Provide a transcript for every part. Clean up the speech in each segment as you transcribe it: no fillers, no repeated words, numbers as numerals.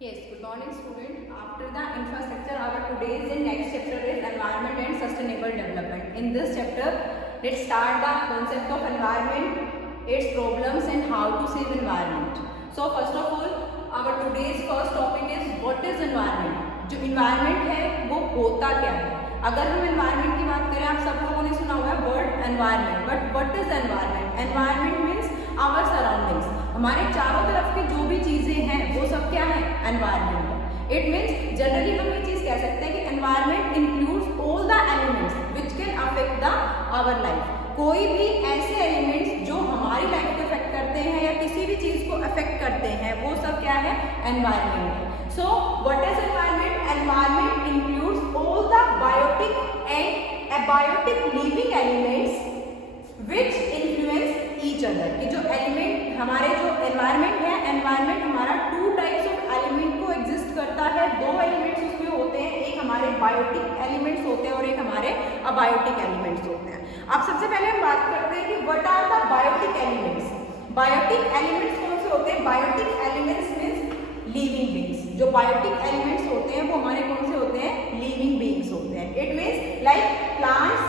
Yes, good morning student. After the infrastructure, our today's and next chapter is environment and sustainable development. In this chapter, let's start the concept of environment, its problems and how to save environment. So first of all, our today's first topic is what is environment. जो environment है वो होता क्या है. अगर हम environment की बात करें, आप सब लोगों ने सुना हुआ है word environment. But what is environment? Environment means our surroundings. हमारे चारों तरफ की जो भी चीजें हैं वो सब क्या है? एनवायरमेंट है. इट मीन्स जनरली हम ये चीज कह सकते हैं कि environment includes all the elements which can affect the our life. कोई भी ऐसे एलिमेंट्स जो हमारी लाइफ को अफेक्ट करते हैं या किसी भी चीज को अफेक्ट करते हैं वो सब क्या है? एनवायरमेंट है. So what is environment? Environment includes all the biotic and abiotic living elements which influence each other. कि जो एलिमेंट हमारे जो एनवायरमेंट है, एनवायरमेंट हमारा टू टाइप्स ऑफ एलिमेंट को एग्जिस्ट करता है. दो एलिमेंट्स उसमें होते हैं, एक हमारे बायोटिक एलिमेंट्स होते हैं और एक हमारे अबायोटिक एलिमेंट्स होते हैं. अब सबसे पहले हम बात करते हैं कि what are the biotic elements. Biotic elements कौन से होते हैं? Biotic elements means living beings. जो बायोटिक एलिमेंट्स होते हैं वो हमारे कौन से होते हैं? लिविंग बींग्स होते हैं. It means like plants,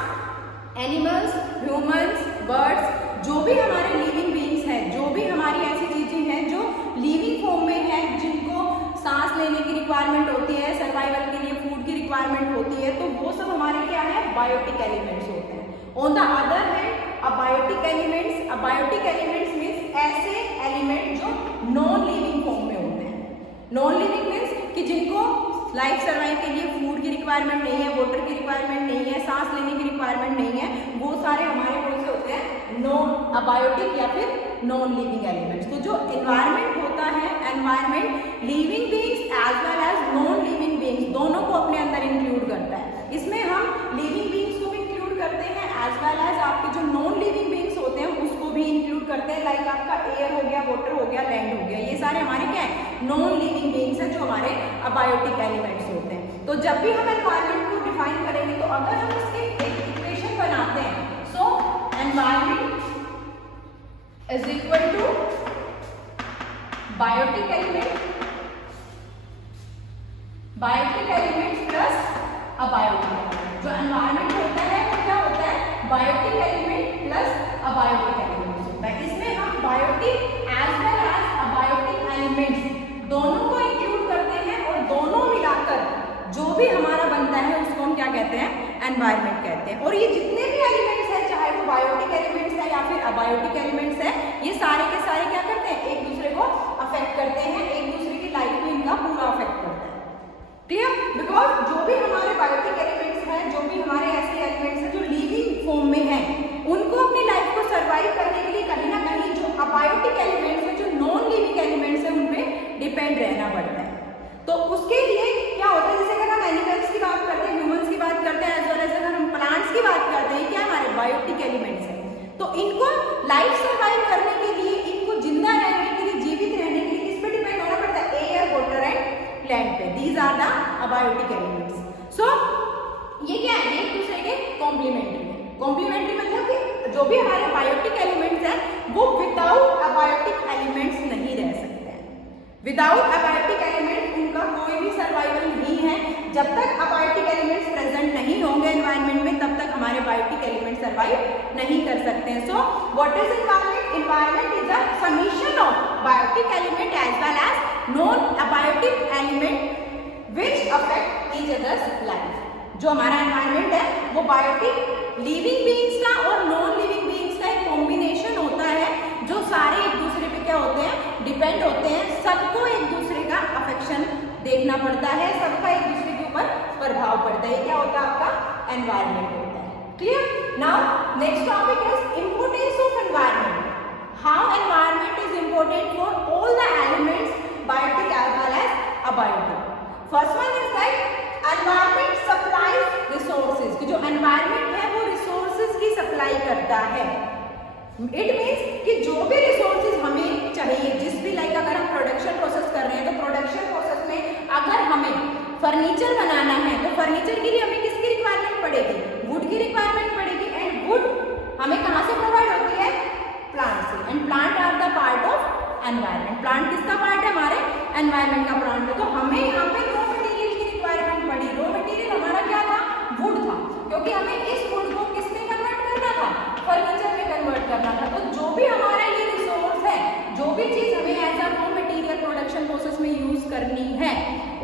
animals, humans, birds, जो भी हमारे लिविंग बीइंग्स हैं, जो भी हमारी ऐसी चीजें हैं जो लिविंग फॉर्म में है, जिनको सांस लेने की रिक्वायरमेंट होती है, सर्वाइवल के लिए फूड की रिक्वायरमेंट होती है, तो वो सब हमारे क्या है? बायोटिक एलिमेंट्स होते हैं. On the other hand abiotic elements. Abiotic elements means ऐसे एलिमेंट जो नॉन लिविंग फॉर्म में होते हैं. नॉन लिविंग मीन्स कि जिनको लाइफ सर्वाइव के लिए फूड की रिक्वायरमेंट नहीं है, वाटर की रिक्वायरमेंट नहीं है, सांस लेने की रिक्वायरमेंट नहीं है, वो सारे हमारे कौन से होते हैं? नॉन अबायोटिक या फिर नॉन लिविंग एलिमेंट्स. तो जो एनवायरमेंट होता है, environment living beings as well as non living beings दोनों को अपने अंदर इंक्लूड करता है. इसमें हम लिविंग बीइंग्स को भी इंक्लूड करते हैं एज वेल एज आपके जो नॉन लिविंग बीइंग्स होते हैं उसको भी इंक्लूड करते हैं. लाइक आपका एयर हो गया, वाटर हो गया, लैंड हो गया, ये सारे हमारे क्या है? नॉन लिविंग बीइंग्स हैं जो हमारे अबायोटिक एलिमेंट्स होते हैं. तो जब भी हम एनवायरमेंट को डिफाइन करेंगे तो अगर हम इसके एक इक्वेशन बनाते हैं, so environment is equal to biotic element plus abiotic element. जो एनवायरमेंट होता है वो क्या होता है? Biotic element plus abiotic elements होता है. इसमें हम biotic as well as abiotic elements दोनों को इंक्लूड करते हैं और दोनों मिलाकर जो भी हमारा बनता है उसको हम क्या कहते हैं? एनवायरमेंट कहते हैं. और ये जितने भी एलिमेंट्स हैं, चाहे वो बायोटिक एलिमेंट्स है या फिर अबायोटिक एलिमेंट्स है, ये सारे के सारे क्या करते हैं? एक दूसरे को अफेक्ट करते हैं, एक दूसरे की लाइफ में इनका पूरा अफेक्ट करता है. क्लियर? बिकॉज जो भी हमारे बायोटिक एलिमेंट्स हैं, जो भी हमारे ऐसे एलिमेंट्स हैं जो लिविंग फॉर्म में हैं, उनको अपनी लाइफ को सर्वाइव करने के लिए कहीं ना कहीं जो अबायोटिक एलिमेंट्स हैं, जो नॉन लिविंग एलिमेंट्स हैं, उन पे डिपेंड रहना पड़ता है. तो उसके लिए क्या होता है? जैसे अगर हम एनिमल्स की बात करते हैं, ह्यूमंस की बात करते हैं, एज वेल एज अगर हम प्लांट्स की बात करते हैं, क्या हमारे बायोटिक एलिमेंट्स हैं. तो इनको लाइफ सर्वाइव करने के लिए, इनको जिंदा रहने के लिए, जीवित रहने के लिए किस पे डिपेंड होना पड़ता है? एयर, वाटर एंड लैंड पे. These are the abiotic elements. So ये क्या है? एक दूसरे के कॉम्प्लीमेंट्री है. कॉम्प्लीमेंट्री मतलब कि जो भी हमारे बायोटिक एलिमेंट्स हैं वो विदाउट अबायोटिक एलिमेंट्स नहीं रह सकते हैं. विदाउट अबायोटिक एलिमेंट्स उनका कोई भी सर्वाइवल नहीं है. जब तक अबायोटिक एलिमेंट्स प्रेजेंट नहीं होंगे एनवायरनमेंट में, तब तक हमारे बायोटिक एलिमेंट सर्वाइव नहीं कर सकते हैं. So what is environment? Environment is a summation of biotic element as well as non abiotic element which affect each others life. जो हमारा एनवायरनमेंट है वो बायोटिक लिविंग बीइंग्स का और नॉन लिविंग बीइंग्स का एक कॉम्बिनेशन होता है, जो सारे एक दूसरे पे क्या होते हैं? डिपेंड होते हैं. सबको एक दूसरे का अफेक्शन देखना पड़ता है, सबका एक दूसरे के ऊपर प्रभाव पड़ता है. क्या होता है? आपका एनवायरनमेंट होता है. Clear? Now next topic is importance of environment. How environment is important for all the elements, biotic as well as abiotic. First one is that environment supplies resources. कि जो एनवायरनमेंट है वो रिसोर्सेज की supply करता है. It means कि जो भी रिसोर्सेज हमें चाहिए, जिस भी लाइक अगर हम प्रोडक्शन प्रोसेस कर रहे हैं तो प्रोडक्शन प्रोसेस में अगर हमें फर्नीचर बनाना है तो फर्नीचर के लिए हमें किसकी रिक्वायरमेंट पड़ेगी? वुड की रिक्वायरमेंट पड़ेगी. एंड वुड हमें कहाँ से प्रोवाइड होती है? प्लांट से. And plant are the part of environment. Plant किसका पार्ट है? हमारे एनवायरनमेंट का प्लांट है। तो हमें यहाँ पे रॉ मटेरियल की रिक्वायरमेंट पड़ी। रॉ मटेरियल हमारा क्या था? वुड था, क्योंकि हमें इस वुड को किसमें कन्वर्ट करना था? फर्नीचर में कन्वर्ट करना था। तो जो भी हमारा ये रिसोर्स है, जो भी चीज हमें as a raw material production process में यूज करनी है,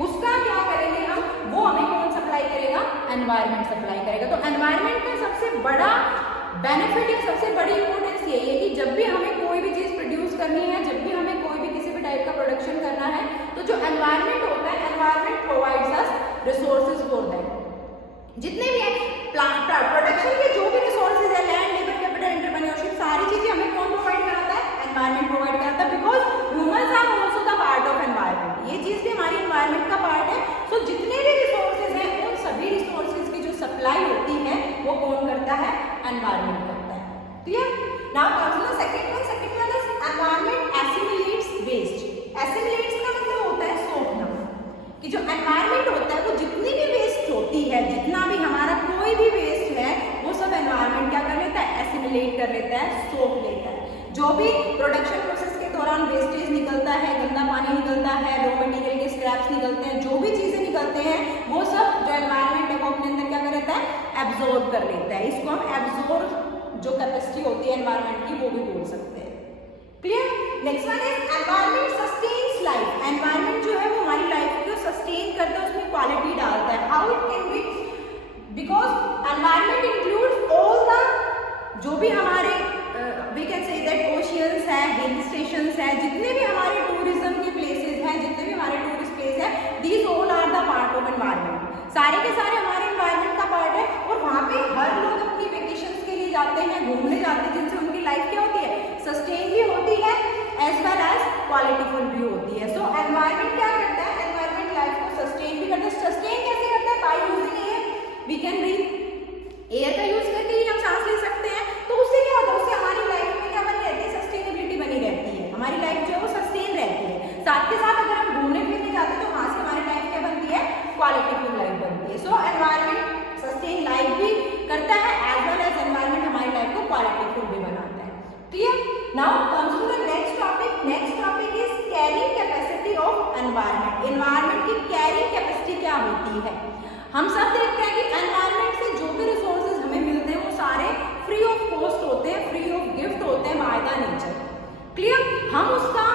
उसका क्या करेंगे हम? वो हमें कौन सप्लाई करेगा? एनवायरनमेंट सप्लाई करेगा। तो एनवायरनमेंट का सबसे बड़ा बेनिफिट या सबसे बड़ी इंपॉर्टेंस यही है कि जब भी हमें कोई भी चीज प्रोड्यूस करनी है, जब भी हमें कोई भी किसी भी टाइप का प्रोडक्शन करना है, तो जो एनवायरनमेंट होता है, environment provides us resources for that. जितने भी है प्लांट प्रोडक्शन के जो भी रिसोर्सेज है, लैंड, लेबर, कैपिटल, एंटरप्रेन्योरशिप, सारी चीजें हमें कौन प्रोवाइड कराता है? एनवायरनमेंट प्रोवाइड कराता है, because humans are also the part of environment. ये चीज भी हमारी एनवायरनमेंट का पार्ट है। सो जितने भी रिसोर्सेज हैं, उन सभी रिसोर्सेज की जो सप्लाई होती है वो कौन करता है? एनवायरनमेंट करता है। Clear? Now comes to the second one. Second one is environment assimilates waste. Assimilates का मतलब होता है सोखना, कि जो एनवायरनमेंट होता है वो जितनी भी वेस्ट होती है, जितना भी हमारा कोई भी वेस्ट है, वो सब एनवायरनमेंट क्या कर लेता है? एसिमिलेट कर लेता है, सोख लेता है। जो भी प्रोडक्शन प्रोसेस के दौरान वेस्टेज निकलता है, गंदा पानी निकलता है, रॉ मटेरियल के स्क्रैप्स निकलते हैं, जो भी चीजें निकलते हैं, वो सब जो एनवायरनमेंट है वो अपने अंदर क्या कर लेता है? एब्जॉर्ब कर लेता है। इसको हम एब्जॉर्ब जो कैपेसिटी होती है एनवायरनमेंट की, वो भी बोल सकते हैं। Clear? Next one is environment sustains life. Environment जो है वो हमारी लाइफ को सस्टेन करता है, उसमें क्वालिटी डालता है। How it can be? Because environment includes all the जो भी हमारे we can say that oceans है, हिल स्टेशंस है, जितने भी हमारे टूरिज्म के प्लेसेस हैं, जितने भी हमारे टूरिस्ट प्लेस है, these all are the part of environment. सारे के सारे हमारे एनवायरनमेंट का पार्ट है। और वहाँ पे हर लोग अपनी वेकेशंस के लिए जाते हैं, घूमने जाते हैं, जिनसे उनकी लाइफ क्या होती है? सस्टेन भी होती है, एज वेल एज क्वालिटीफुल भी होती है। सो एनवायरनमेंट क्या करता है? एनवायरनमेंट लाइफ को सस्टेन भी करता है। सस्टेन कैसे करता है? By using air. We can breathe. Air का यूज करके ही हम सांस ले सकते हैं। तो उससे क्या होता है? उससे हमारी लाइफ में क्या बनी रहती है? सस्टेनेबिलिटी बनी रहती है। हमारी लाइफ जो है वो सस्टेन रहती है। साथ के साथ अगर हम घूमने फिरने जाते हैं तो वहां से हमारी लाइफ क्या बनती है? क्वालिटीफुल लाइफ बनती है। सो एनवायरनमेंट सस्टेन लाइफ भी करता है, एज वेल एज एनवायरनमेंट हमारी लाइफ को क्वालिटीफुल भी बनाता है। Clear? Now comes to the next topic. Next topic is carrying capacity of environment. Environment की कैरिंग कैपेसिटी क्या होती है? हम सब देखते हैं कि एनवायरनमेंट से जो भी रिसोर्सेज हमें मिलते हैं वो सारे फ्री ऑफ कॉस्ट होते हैं, फ्री ऑफ गिफ्ट होते हैं बाय द नेचर। क्लियर? हम उसका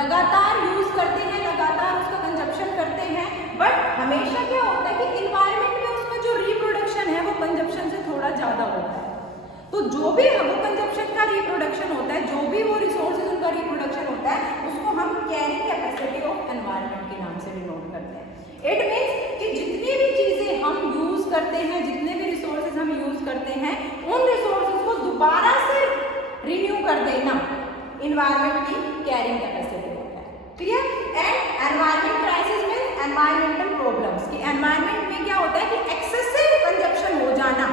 लगातार यूज करते हैं, लगातार उसका कंजप्शन करते हैं, बट हमेशा क्या होता है कि एनवायरनमेंट में उसका जो रिप्रोडक्शन है वो कंजप्शन से थोड़ा ज्यादा होता है। तो जो भी वो कंजप्शन का रिप्रोडक्शन होता है, जो भी वो रिसोर्सेज उनका रिप्रोडक्शन होता है, उसको हम कैरिंग कैपेसिटी ऑफ एनवायरनमेंट के नाम से डिनोट करते हैं। इट मीन्स कि जितनी भी चीजें हम यूज करते हैं, जितने भी रिसोर्सेज हम यूज करते हैं, उन रिसोर्सेज को दोबारा से रिन्यू कर देना एनवायरनमेंट की कैरिंग कैपेसिटी होता है। Clear? And environment crisis means environmental problems. कि एनवायरनमेंट में क्या होता है कि एक्सेसिव कंजप्शन हो जाना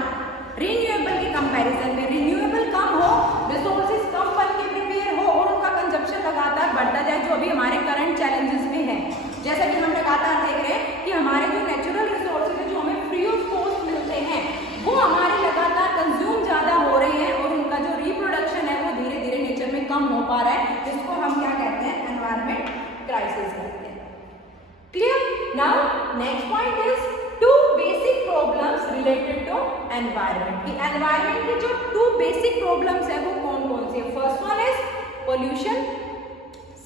रिन्यूएबल के कंपैरिजन में। रिन्यूएबल कम हो, रिसोर्सेज कम बन के प्रिपेयर हो और उनका कंजप्शन लगातार बढ़ता जाए, जो अभी हमारे करंट चैलेंजेस में है। जैसा कि हम लगातार देख रहे हैं कि हमारे जो नेचुरल रिसोर्सेज है, जो हमें फ्री ऑफ कॉस्ट मिलते हैं, वो हमारे लगातार कंज्यूम ज्यादा हो रहे हैं और उनका जो रिप्रोडक्शन है वो धीरे धीरे नेचर में कम हो पा रहा है, जिसको हम क्या कहते हैं? एनवायरनमेंट क्राइसिस कहते हैं। Clear? Now next point is two basic problems related to environment. कि एनवायरनमेंट की जो टू बेसिक प्रॉब्लम्स है वो कौन कौन सी है? First one is pollution,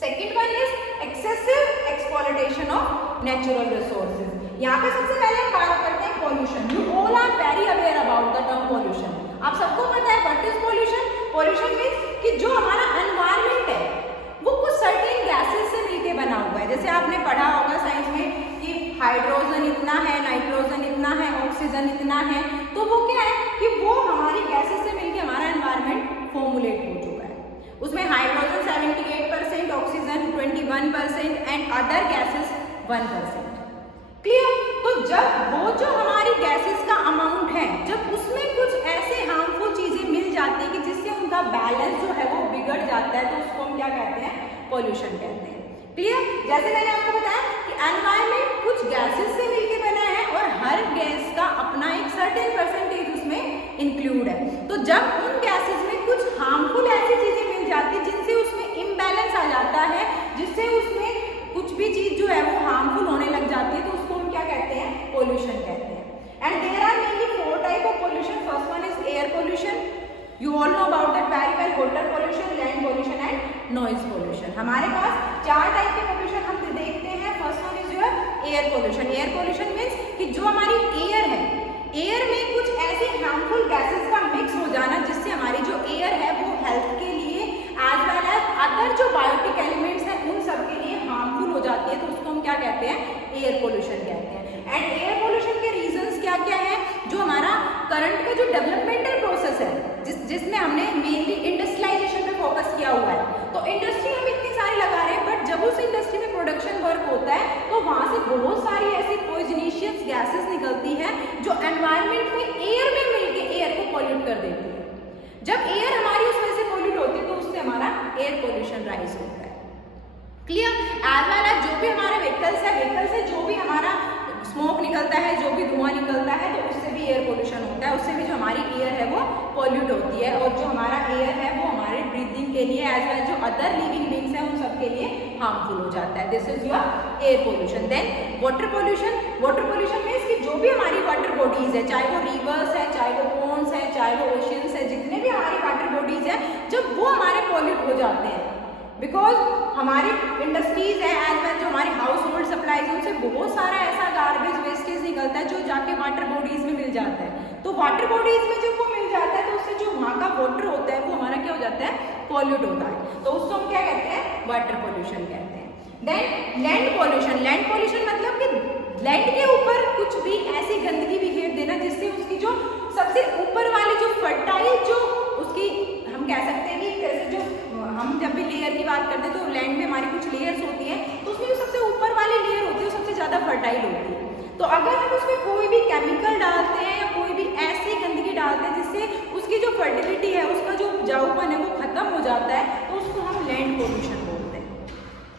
second one is excessive exploitation of natural resources. यहाँ पे सबसे पहले हम बात करते हैं pollution. You all are very aware about the term pollution. आप सबको पता है what is pollution? Pollution means कि जो हमारा एनवायरनमेंट है वो कुछ सर्टेन गैसेस से मिलकर बना हुआ है। जैसे आपने पढ़ा होगा साइंस में कि हाइड्रोजन इतना है, नाइट्रोजन इतना है, ऑक्सीजन इतना है। तो वो क्या है कि वो हमारी गैसेस से मिलकर हमारा एनवायरनमेंट फॉर्मुलेट हो चुका है। उसमें hydrogen 78%, oxygen 21% and other gases 1%। Clear? तो जब वो जो हमारी गैसेस का अमाउंट है, जब उसमें कुछ ऐसे हार्मफुल चीजें मिल जाती है कि जिससे उनका बैलेंस जो है वो बिगड़ जाता है, तो उसको हम क्या कहते हैं? पोल्यूशन कहते हैं। क्लियर? जैसे मैंने आपको बताया कि एनवायरनमेंट कुछ गैसेस से मिलकर बना है और हर गैस का अपना एक सर्टेन परसेंटेज उसमें इंक्लूड है। तो जब उन गैसेस में कुछ हार्मफुल ऐसी चीजें मिल जाती है जिनसे उसमें इम्बैलेंस आ जाता You all know about that very well, water pollution, land pollution and noise pollution. हमारे पास 4 टाइप के pollution हम देखते हैं. First one is your air pollution. Air pollution means कि जो हमारी एयर है, एयर में कुछ ऐसी हार्मफुल गैसेस का मिक्स हो जाना जिससे हमारी जो एयर है वो हेल्थ के लिए एज वेल एज अदर जो बायोटिक एलिमेंट्स हैं उन सब के लिए हार्मफुल हो जाती है. तो उसको हम क्या कहते हैं? एयर पोल्यूशन कहते हैं. एंड एयर पोल्यूशन के रीजंस क्या क्या है? जो हमारा करंट का जो डेवलपमेंटल प्रोसेस है, जिसमें हमने मेनली इंडस्ट्रियलाइजेशन पे फोकस किया हुआ है. तो इंडस्ट्री हम इतनी सारी लगा रहे हैं, बट जब उस इंडस्ट्री में प्रोडक्शन वर्क होता है तो वहां से बहुत सारी ऐसी पॉइजनिशियस गैसेस निकलती हैं जो एनवायरनमेंट में एयर में मिलके एयर को पॉल्यूट कर देती है. जब एयर हमारी उस वजह से पॉल्यूट होती है तो उससे हमारा एयर पोल्यूशन राइज होता है. क्लियर? एज वेल एज जो भी हमारे व्हीकल्स है, व्हीकल से जो भी हमारा स्मोक निकलता है, जो भी धुआं निकलता है, तो उससे भी एयर पोल्यूशन होता है. उससे भी जो हमारी एयर है वो पॉल्यूट होती है. और जो हमारा एयर है वो हमारे ब्रीदिंग के लिए एज वेल जो अदर लिविंग बींग्स हैं उन सब के लिए हार्मफुल हो जाता है. This is your air pollution. Then water pollution. Water pollution means कि जो भी हमारी वाटर बॉडीज है, चाहे वो रिवर्स है, चाहे वो पोन्स है, चाहे वो ओशियंस है, जितने भी हमारी वाटर बॉडीज है, जब वो हमारे पॉल्यूट हो जाते हैं बिकॉज हमारी इंडस्ट्रीज है एज वेल जो हमारी हाउस होल्ड सप्लाईज है, उनसे बहुत सारा ऐसा गार्बेज वेस्टेज निकलता है जो जाके वाटर बॉडीज में मिल जाता है. तो वाटर बॉडीज में जब वो मिल जाता है तो उससे जो वहाँ का वाटर होता है वो हमारा क्या हो जाता है? पॉल्यूट होता है. तो उसको हम क्या कहते हैं? वाटर पोल्यूशन कहते हैं. Then land pollution. Land pollution मतलब कि लैंड के ऊपर कुछ भी ऐसी गंदगी बिखेर देना जिससे उसकी जो सबसे ऊपर वाली जो फर्टाइल जो उसकी हम कह सकते हैं कि कैसे जो हम जब भी लेयर की बात करते हैं तो लैंड में हमारी कुछ लेयर्स होती है, तो उसमें जो सबसे ऊपर वाली लेयर होती है वो सबसे ज़्यादा फर्टाइल होती है. तो अगर हम उसमें कोई भी केमिकल डालते हैं या कोई भी ऐसी गंदगी डालते हैं जिससे उसकी जो फर्टिलिटी है, उसका जो उपजाऊपन है वो खत्म हो जाता है, तो उसको हम लैंड पोल्यूशन बोलते हैं.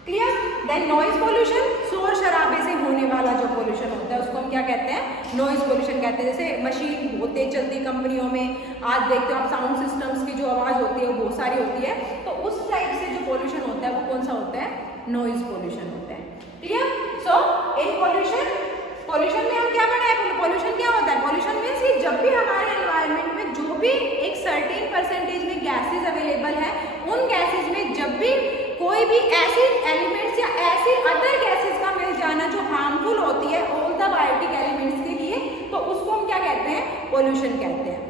क्लियर? Then noise pollution. शोर शराबे से होने वाला जो पोल्यूशन होता है उसको हम क्या कहते हैं? नॉइज पोल्यूशन कहते हैं. जैसे मशीन बहुत तेज चलती कंपनियों में, आज देखते हो आप साउंड सिस्टम्स की जो आवाज़ होती है वो बहुत सारी होती है. तो उस टाइप से जो पोल्यूशन होता है वो कौन सा होता है? नॉइज पोल्यूशन होता है. क्लियर? सो इन पोल्यूशन में हम क्या पढ़े हैं? पोल्यूशन क्या होता है? पोल्यूशन मीन्स कि जब भी हमारे एनवायरनमेंट में जो भी एक सर्टेन परसेंटेज में गैसेज अवेलेबल है, उन गैसेज में जब भी कोई भी ऐसी एलिमेंट्स या ऐसी अदर गैसेज का मिल जाना जो हार्मफुल होती है ऑल द बायोटिक एलिमेंट्स के लिए, तो उसको हम क्या कहते हैं? पोल्यूशन कहते हैं.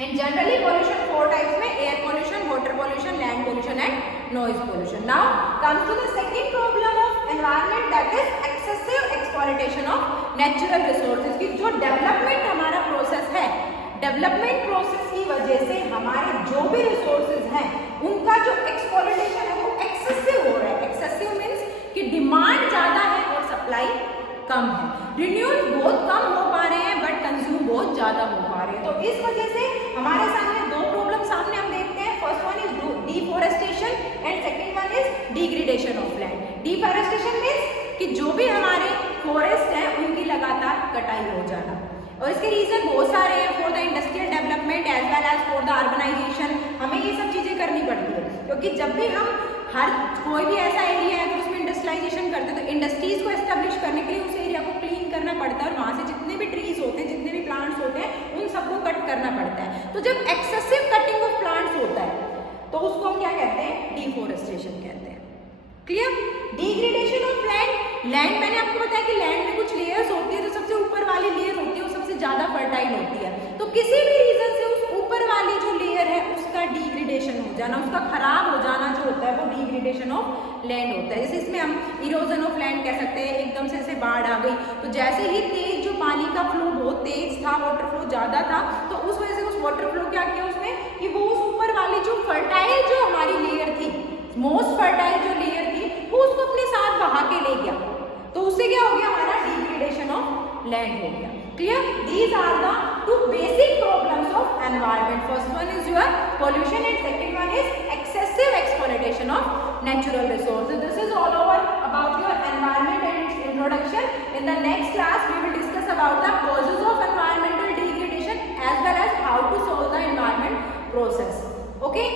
एंड जनरली पोल्यूशन 4 टाइप्स में: air pollution, water pollution, land pollution and noise pollution. Now comes to the second problem of environment, that is excessive exploitation of natural resources. की जो डेवलपमेंट हमारा प्रोसेस है, development process की वजह से हमारे जो भी रिसोर्सेज हैं उनका जो एक्सप्लॉयटेशन है वो एक्सेसिव हो रहा है. एक्सेसिव मीन्स कि डिमांड ज़्यादा है और सप्लाई कम है. रिन्यूअल बहुत कम हो पा रहे हैं बट कंज्यूम बहुत ज़्यादा हो पा रहे हैं. तो इस वजह से हमारे सामने 2 प्रॉब्लम सामने हम देखते हैं. First one is deforestation and second one is degradation of land. Deforestation means कि जो भी हमारे फॉरेस्ट हैं उनकी लगातार कटाई हो जाना, और इसके रीजन बहुत सारे हैं. For the industrial development as well as for the urbanization हमें ये सब चीज़ें करनी पड़ती है, क्योंकि जब भी हम हर कोई भी ऐसा एरिया है अगर उसमें इंडस्ट्रियलाइजेशन करते हैं तो इंडस्ट्रीज को एस्टेब्लिश करने के लिए उस एरिया को क्लीन करना पड़ता है, और वहाँ से जितने भी ट्रीज होते हैं, जितने भी प्लांट्स होते हैं, उन सबको कट करना पड़ता है. तो जब एक्सेसिव कटिंग ऑफ प्लांट्स होता है तो उसको हम क्या कहते हैं? डिफॉरेस्टेशन कहते हैं. Clear? Degradation of land. Land मैंने आपको बताया कि लैंड में कुछ लेयर्स होती है, जो सबसे ऊपर वाली लेयर होती है वो सबसे ज्यादा फर्टाइल होती है. तो किसी भी रीजन से उस ऊपर वाली जो लेयर है उसका डिग्रेडेशन हो जाना, उसका खराब हो जाना जो होता है वो डिग्रेडेशन ऑफ लैंड होता है. जैसे इसमें हम इरोजन ऑफ लैंड कह सकते हैं. एकदम से बाढ़ आ गई तो जैसे ही तेज जो पानी का फ्लो बहुत तेज था, वाटर फ्लो ज्यादा था, तो उस वजह से उस वाटर फ्लो क्या किया उसने कि वो उस ऊपर वाली जो फर्टाइल जो हमारी लेयर थी, मोस्ट फर्टाइल जो लेयर थी, वो उसको अपने साथ बहा के ले गया. तो उससे क्या हो गया? हमारा डिग्रेडेशन ऑफ लैंड हो गया. Clear? These are the 2 basic problems of environment. First one is your pollution and second one is excessive exploitation of natural resources. This is all over about your environment and its introduction. In the next class, we will discuss about the causes of environmental degradation as well as how to solve the environment process. Okay?